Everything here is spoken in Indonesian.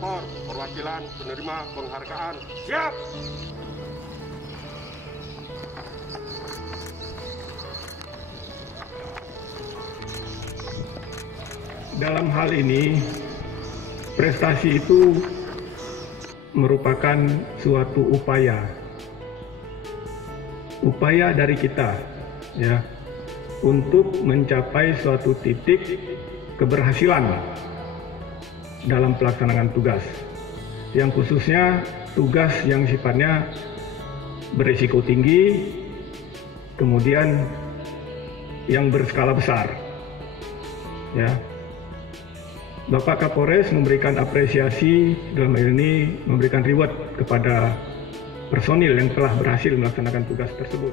melapor perwakilan penerima penghargaan. Siap! Dalam hal ini, prestasi itu merupakan suatu upaya dari kita, ya, untuk mencapai suatu titik keberhasilan dalam pelaksanaan tugas, yang khususnya tugas yang sifatnya berisiko tinggi, kemudian yang berskala besar, ya. Bapak Kapolres memberikan apresiasi dalam hal ini, memberikan reward kepada personil yang telah berhasil melaksanakan tugas tersebut.